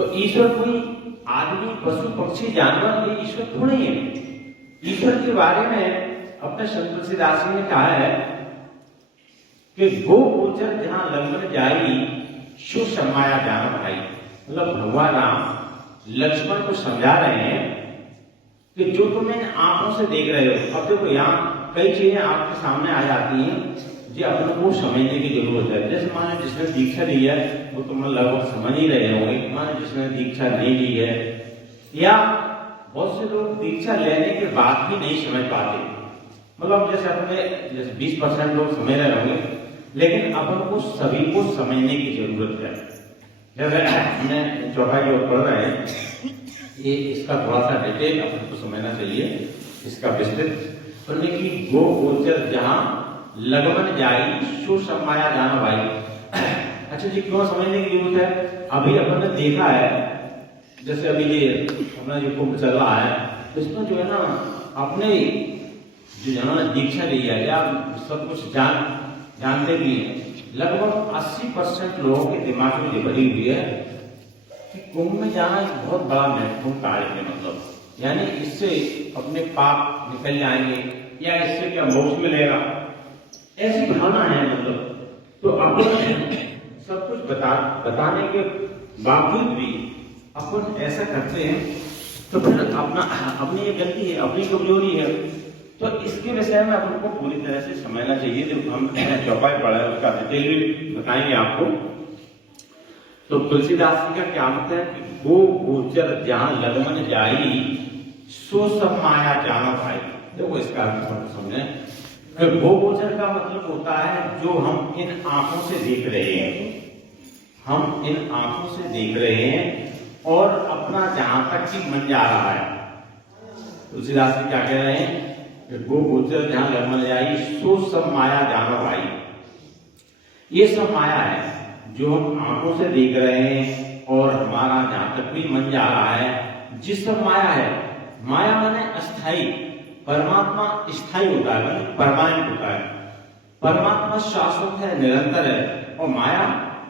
तो ईश्वर कोई आदमी पशु पक्षी जानवर ये ईश्वर थोड़े ही है। ईश्वर के बारे में अपने संत तुलसीदास जी ने कहा है कि गो गोचर जहां लंघन जाई सो समाया जान भाई। मतलब भगवान राम लक्ष्मण को समझा रहे हैं कि जो तुम इन आंखों से देख रहे हो, अब देखो यहाँ कई चीजें आपके सामने आ जाती हैं जो अपने को समझने की जरूरत है। जैसे माने जिसने दीक्षा ली है वो तुम लगभग समझ ही रहे होंगे, माने जिसने दीक्षा नहीं ली है, या बहुत से लोग दीक्षा लेने के बाद भी नहीं समझ पाते। मतलब जैसे अपने जैसे 20% लोग समझ रहे होंगे, लेकिन अपन को सभी को समझने की जरूरत है। जैसे हमने चौपाई जो पढ़ रहे हैं, ये इसका थोड़ा सा डिटेल अपन को समझना चाहिए, इसका विस्तृत पढ़ने की। गो गोचर जहां लगमन जाई सो समाया जान भाई। अच्छा जी, क्यों समझने की जरूरत है? अभी अपन ने देखा है, जैसे अभी ये अपना जो कुंभ चल रहा है, इसमें जो है ना अपने जो जिन्होंने दीक्षा ली है या सब कुछ जानते भी हैं, लगभग 80% लोगों के दिमाग में ये भरी हुई है कि कुंभ में जाना एक बहुत बड़ा महत्वपूर्ण कार्य है। मतलब यानी इससे अपने पाप निकल जाएंगे या इससे क्या मोक्ष मिलेगा, ऐसी भावना है। मतलब तो अपन सब कुछ बताने के बावजूद भी अपन ऐसा करते हैं, तो फिर अपनी ये गलती है, अपनी कमजोरी है। तो इसके विषय में अपन को पूरी तरह से समझना चाहिए। जो हम चौपाई पढ़ा है उसका डिटेल भी बताएंगे आपको। तो तुलसीदास जी का क्या मत है कि गो गोचर जहां लगमन जाई सो सब माया जाना भाई। देखो इसका अर्थ समझे। गो गोचर का मतलब होता है जो हम इन आंखों से देख रहे हैं, हम इन आंखों से देख रहे हैं और अपना जहां तक की मन जा रहा है। तुलसीदास जी क्या कह रहे हैं? गो गोचर जहां लगमन जाई सो सब माया जानो भाई। ये सब माया है जो हम आंखों से देख रहे हैं और हमारा जहां तक भी मन जा रहा है, जिस सब माया है। माया माने अस्थाई, परमात्मा स्थायी होता है, मतलब परमानेंट होता है। परमात्मा शाश्वत है, निरंतर है, और माया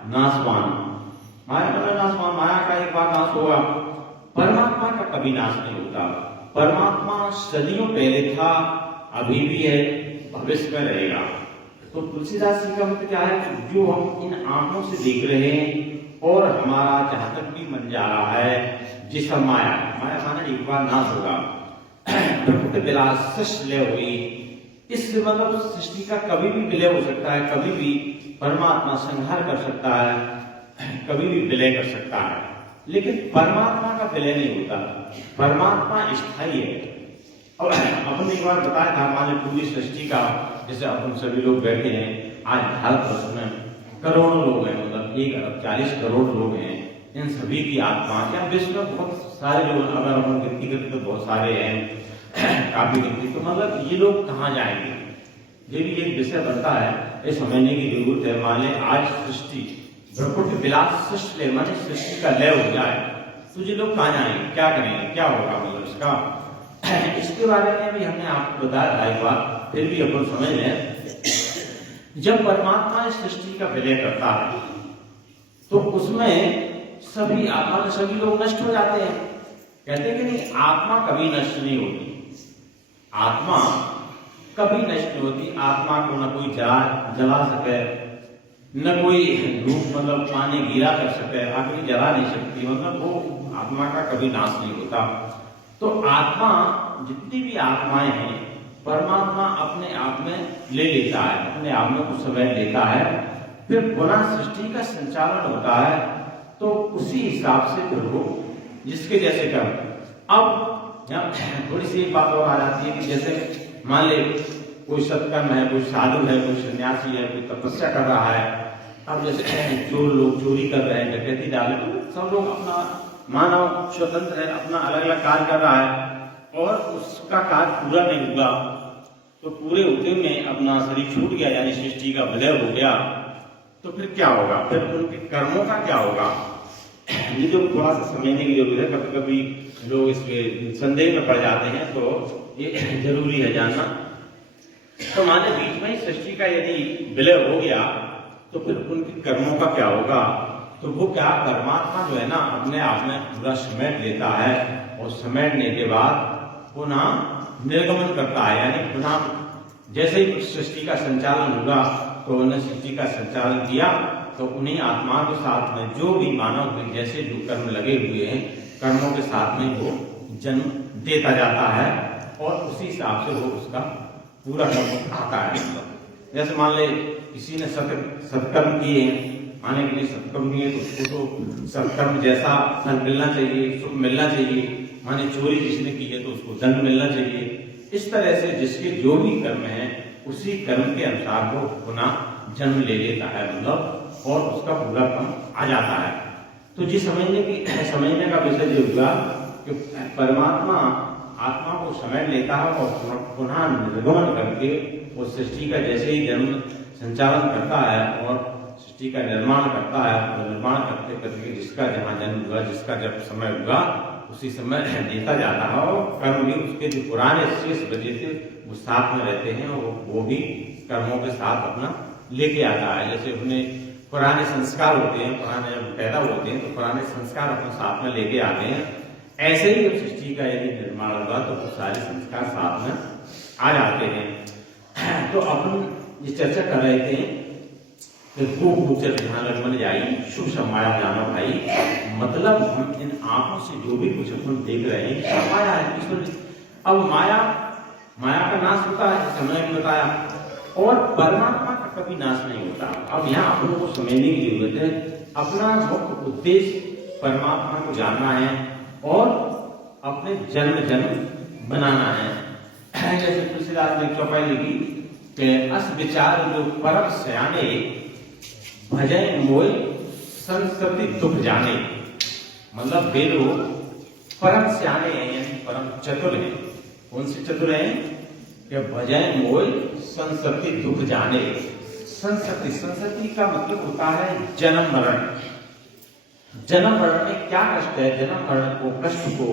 नाशवान। माया माने नाशवान, माया का एक बार नाश होगा, परमात्मा का कभी नाश नहीं होता। परमात्मा सदियों पहले था, अभी भी है, भविष्य में रहेगा। तो तुलसीदास जी का मतलब क्या है कि जो हम इन आंखों से देख रहे हैं और हमारा जहां तक भी मन जा रहा है, जिस माया, माया माने एक बार नाश होगा। प्रकृति विलास सृष्टि लय हुई, इस मतलब सृष्टि का कभी भी विलय हो सकता है, कभी भी परमात्मा संहार कर सकता है, कभी भी विलय कर सकता है, लेकिन परमात्मा का विलय नहीं होता। परमात्मा स्थायी है। और अपन एक बार बताया था, हमारे पूरी सृष्टि का, जैसे अपन सभी लोग बैठे हैं आज भारतवर्ष में, करोड़ों लोग हैं, मतलब 1 अरब 40 करोड़ लोग हैं। इन सभी की आत्मा क्या, विश्व में बहुत सारे लोग, अगर अपन गिनती करते तो बहुत सारे हैं, काफी गिनती। तो मतलब ये लोग कहाँ जाएंगे, ये भी एक विषय बनता है, ये समझने की जरूरत है। मान ले आज सृष्टि प्रकृति विलास सृष्टि ले, माने सृष्टि का लय हो जाए, तो ये लोग कहाँ जाएंगे, क्या करेंगे, क्या होगा, मतलब इसका इसके बारे में भी हमने आपको बताया था एक बार, फिर भी अपन समझ लें। जब परमात्मा इस सृष्टि का विलय करता है तो उसमें सभी आत्मा, सभी लोग नष्ट हो जाते हैं। कहते हैं कि नहीं, आत्मा कभी नष्ट नहीं होती, आत्मा कभी नष्ट नहीं होती। आत्मा को न कोई जला सके, न कोई धूप मतलब पानी गीला कर सके, अग्नि जला नहीं सकती, मतलब वो आत्मा का कभी नाश नहीं होता। तो आत्मा, जितनी भी आत्माएं हैं, परमात्मा अपने आप में ले लेता है, अपने आप में कुछ समय लेता है, फिर पुनः सृष्टि का संचालन होता है। तो उसी हिसाब से फिर वो जिसके जैसे कर। अब थोड़ी सी बात और आ जाती है कि जैसे मान ले कोई सत्कर्म है, कोई साधु है, कोई सन्यासी है, कोई तपस्या कर रहा है। अब जैसे चोर लोग चोरी कर रहे हैं, डकैती डाले, तो सब लोग अपना मानव स्वतंत्र है, अपना अलग अलग कार्य कर रहा है और उसका कार्य पूरा नहीं हुआ, तो पूरे होते में अपना शरीर छूट गया, यानी सृष्टि का विलय हो गया, तो फिर क्या होगा, फिर उनके कर्मों का क्या होगा, ये जो थोड़ा सा समझने की जरूरत है। कभी कभी लोग इसके संदेह में पड़ जाते हैं, तो ये जरूरी है जानना। तो माने बीच में ही सृष्टि का यदि विलय हो गया, तो फिर उनके कर्मों का क्या होगा, तो वो क्या परमात्मा जो है ना अपने आप में पूरा समेट लेता है और समेटने के बाद पुनः निर्गमन करता है, यानी पुनः जैसे ही सृष्टि का संचालन होगा तो उन्होंने सृष्टि का संचालन किया तो उन्हीं आत्मा के साथ में जो भी मानव के जैसे जो कर्म लगे हुए हैं कर्मों के साथ में वो जन्म देता जाता है और उसी हिसाब से वो उसका पूरा कर्म आता है। जैसे मान ले किसी ने सत्कर्म किए हैं, माने के लिए सत्कर्म किए तो उसको तो सत्कर्म जैसा फल मिलना चाहिए, सुख मिलना चाहिए। माने चोरी जिसने की है तो उसको दंड मिलना चाहिए। इस तरह से जिसके जो भी कर्म है उसी कर्म के अनुसार वो पुनः जन्म ले लेता है मतलब और उसका पूरा कर्म आ जाता है। तो जी समझने का विषय जो हुआ कि परमात्मा आत्मा को समेट लेता है और पुनः निर्गमन करके उस सृष्टि का जैसे ही जन्म संचालन करता है और सृष्टि का निर्माण करता है, तो निर्माण करते करके जिसका जहाँ जन्म हुआ, जिसका जब समय हुआ उसी समय देता जाता है और कर्म भी उसके जो पुराने शेष बचे थे वो साथ में रहते हैं और वो भी कर्मों के साथ अपना लेके आता है। जैसे अपने पुराने संस्कार होते हैं, पुराने जब पैदा होते हैं तो पुराने संस्कार अपने साथ में लेके आते हैं। ऐसे ही जब सृष्टि का यदि निर्माण होगा तो वो सारे संस्कार साथ में आ जाते हैं। तो अपन ये चर्चा कर रहे थे कि गो गोचर ध्यान बन जाई शुभ समाया जानो भाई, मतलब हम इन आंखों से जो भी कुछ अपन देख रहे हैं माया है ईश्वर। अब माया का नाश होता है, समय भी बताया, और परमात्मा का कभी नाश नहीं होता। अब यहाँ अपन को समझने की जरूरत है, अपना मुख्य उद्देश्य परमात्मा को जानना है और अपने जन्म बनाना है। जैसे तुलसीदास ने चौपाई लिखी कि अस विचार जो परम सयाने भजय मोय संस्कृति दुख जाने, मतलब वे लोग परम सयाने हैं यानी परम चतुर हैं। कौन से चतुर हैं? कि भजय मोय संस्कृति दुख जाने। संस्कृति का मतलब होता है जन्म मरण। जन्म मरण में क्या कष्ट है, जन्म मरण को कष्ट को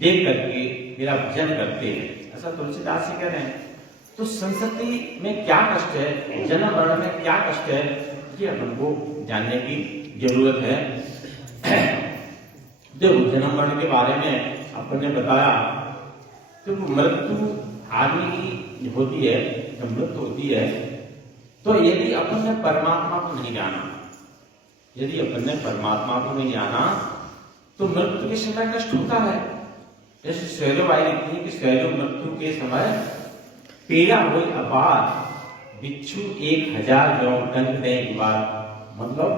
देख करके मेरा भजन करते हैं, ऐसा तुलसीदास जी कह रहे हैं। तो संस्कृति में क्या कष्ट है, जन्म मरण में क्या कष्ट है, ये अपन को जानने की जरूरत है। देखो जन्म मरण के बारे में अपन ने बताया तो मृत्यु आदमी की होती है, जब मृत्यु होती है तो यदि अपन ने परमात्मा को नहीं जाना, यदि अपन ने परमात्मा को नहीं जाना तो मृत्यु के समय कष्ट होता है। जैसे शैलोबाई लिखती है कि शैलो मृत्यु के समय पीड़ा हुई अपार बिच्छू 1000 जो डंक देने के बाद, मतलब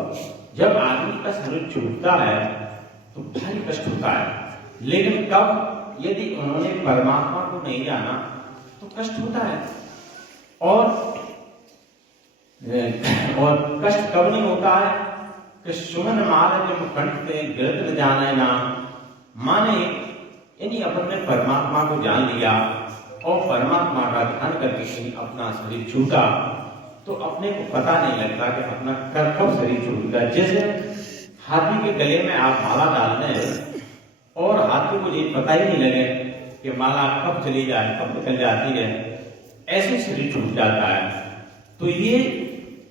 जब आदमी का शरीर छूटता है तो भारी कष्ट होता है। लेकिन कब, यदि उन्होंने परमात्मा को नहीं जाना तो कष्ट होता है। और कष्ट कब नहीं होता है कि सुमन मार जब कंठ पे गिरत न जाने नाम, माने यानी अपन ने परमात्मा को जान लिया और परमात्मा का ध्यान करके कहीं अपना शरीर छूटा तो अपने को पता नहीं लगता कि अपना कब शरीर छूटता है। जैसे हाथी के गले में आप माला डाल रहे और हाथी को ये पता ही नहीं लगे कि माला कब चली जाए, कब निकल जाती है, ऐसे शरीर छूट जाता है। तो ये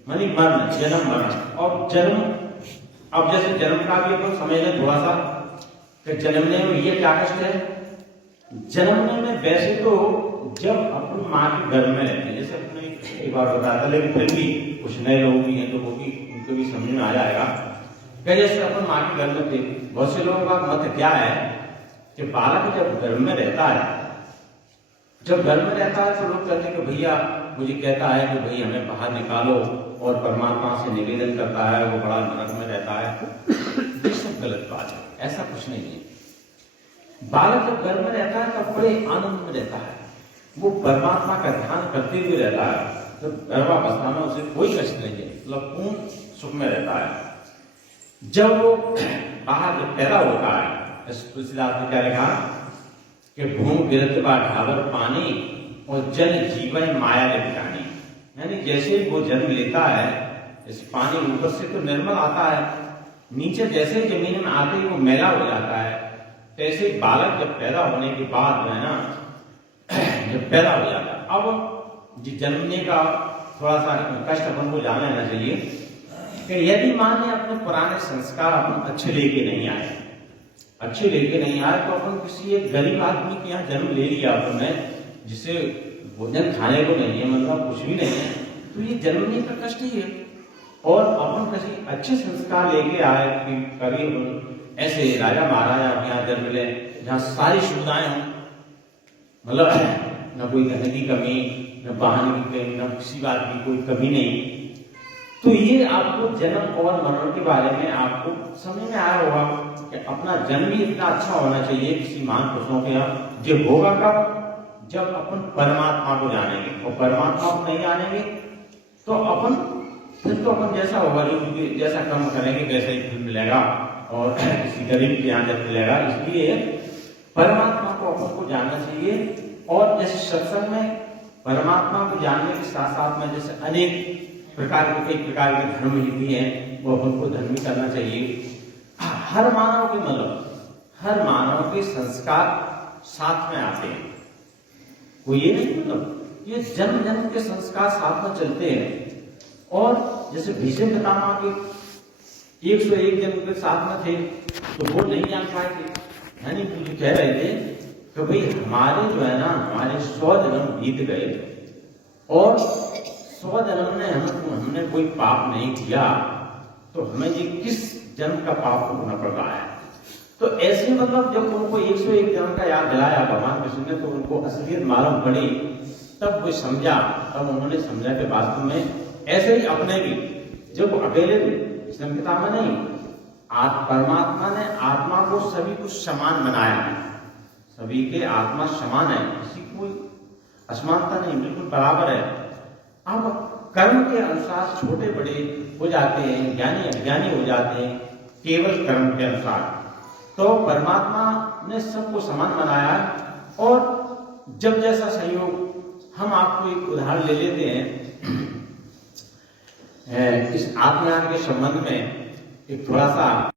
मानी मरण, जन्म मरण। और जन्म, अब जैसे जन्म का भी अपन समझ लें थोड़ा सा कि जन्मने में ये क्या कष्ट है। जन्मने में वैसे तो जब अपन माँ के गर्भ में रहते हैं, जैसे अपने एक बार बताया था, लेकिन फिर भी कुछ नए लोग भी हैं तो वो भी उनको भी समझ में आ जाएगा कि जैसे अपन माँ के गर्भ में थे, बहुत से लोगों का मत क्या है कि बालक जब गर्भ में रहता है, जब गर्भ में रहता है तो लोग कहते हैं कि भैया मुझे कहता है कि भाई हमें बाहर निकालो, और परमात्मा से निवेदन करता है, वो बड़ा नरक में रहता है। ये सब गलत बात है, ऐसा कुछ नहीं है। बालक जब गर्भ में रहता है तब बड़े आनंद में रहता है, वो परमात्मा का ध्यान करते हुए रहता है। तो गर्भावस्था में उसे कोई कष्ट नहीं है, मतलब पूर्ण सुख में रहता है। जब वो बाहर पैदा होता है, तुलसीदास ने क्या लिखा कि भूमि गिरत बा ढावर पानी और जन जीवन माया लिपटानी, यानी जैसे वो जन्म लेता है, इस पानी ऊपर से तो निर्मल आता है, नीचे जैसे जमीन में आते ही वो मैला हो जाता है। ऐसे बालक जब पैदा होने के बाद है ना, जब पैदा हो जाता है, अब जन्मने का थोड़ा सा कष्ट अपन को जान लेना चाहिए कि यदि मान लें अपने पुराने संस्कार अपन अच्छे लेके नहीं आए, तो अपन किसी एक गरीब आदमी के यहाँ जन्म ले लिया अपने, जिसे भोजन खाने को नहीं है, मतलब कुछ भी नहीं है, तो ये जन्मने का कष्ट ही है। और अपन किसी अच्छे संस्कार लेके आए कि कभी ऐसे राजा महाराजा के यहाँ जन्म ले, जहाँ सारी सुविधाएं हों, मतलब न कोई धन की कमी, न वाहन की कमी, न किसी बात की कोई कमी नहीं। तो ये आपको जन्म और मरण के बारे में आपको समझ में आया होगा कि अपना जन्म ही इतना अच्छा होना चाहिए किसी महान पुरुषों के यहाँ। जो होगा कब? जब अपन परमात्मा को जानेंगे, और परमात्मा को नहीं जानेंगे तो अपन जैसा होगा, जो जैसा कर्म करेंगे वैसा ही फल मिलेगा, और किसी गरीब के यहाँ जब मिलेगा। इसलिए परमात्मा को अपन को जानना चाहिए। और जैसे सत्संग में परमात्मा को जानने के साथ साथ में जैसे अनेक प्रकार के कई प्रकार के धर्म भी हैं, वो अपन को धर्म भी करना चाहिए। हर मानव के संस्कार साथ में आते हैं, कोई ये नहीं, मतलब ये जन्म जन्म के संस्कार साथ में चलते हैं। और जैसे भीष्म पितामह के 101 जन्म के साथ में थे, तो वो नहीं जान पाए थे, यानी मुझे कह रहे थे कि भाई हमारे जो है ना, हमारे 100 जन्म बीत गए और 100 जन्म में हमने कोई पाप नहीं किया, तो हमें ये किस जन्म का पाप भोगना पड़ रहा है। तो ऐसे मतलब जब उनको 101 जन्म का याद दिलाया भगवान कृष्ण ने, तो उनको असलियत मालूम पड़ी, तब वो समझा, तब उन्होंने समझा कि वास्तव में ऐसे ही अपने भी, जब अकेले संहिता में नहीं, परमात्मा ने आत्मा को सभी को समान बनाया है, सभी के आत्मा समान है, किसी कोई असमानता नहीं, बिल्कुल बराबर है। अब कर्म के अनुसार छोटे बड़े हो जाते हैं, ज्ञानी अज्ञानी हो जाते हैं, केवल कर्म के अनुसार। तो परमात्मा ने सबको समान बनाया, और जब जैसा संयोग, हम आपको एक उदाहरण ले लेते हैं इस आत्मज्ञान के संबंध में, एक थोड़ा सा